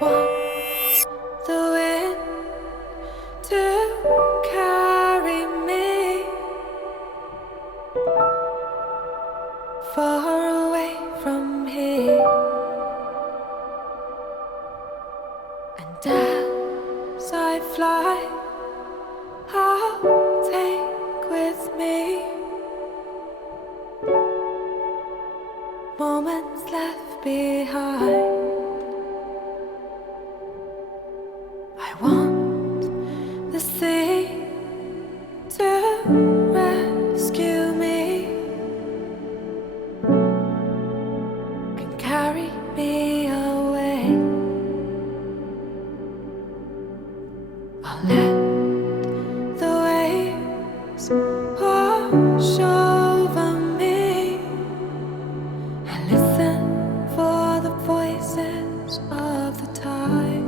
want the wind to carry me far away from here, and as I fly, I'll take with me moments left behind. I want the sea to rescue me and carry me away. I'll let the waves wash over me and listen for the voices of the tide.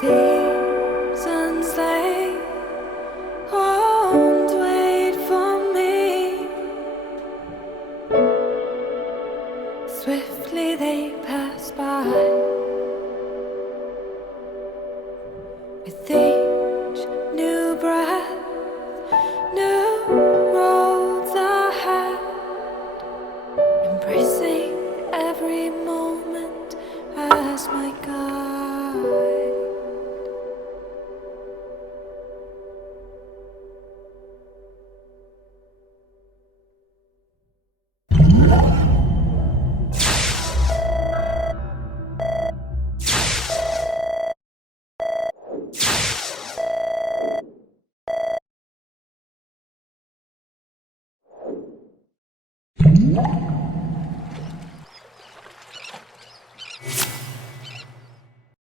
Seasons they won't wait for me. Swiftly they pass by.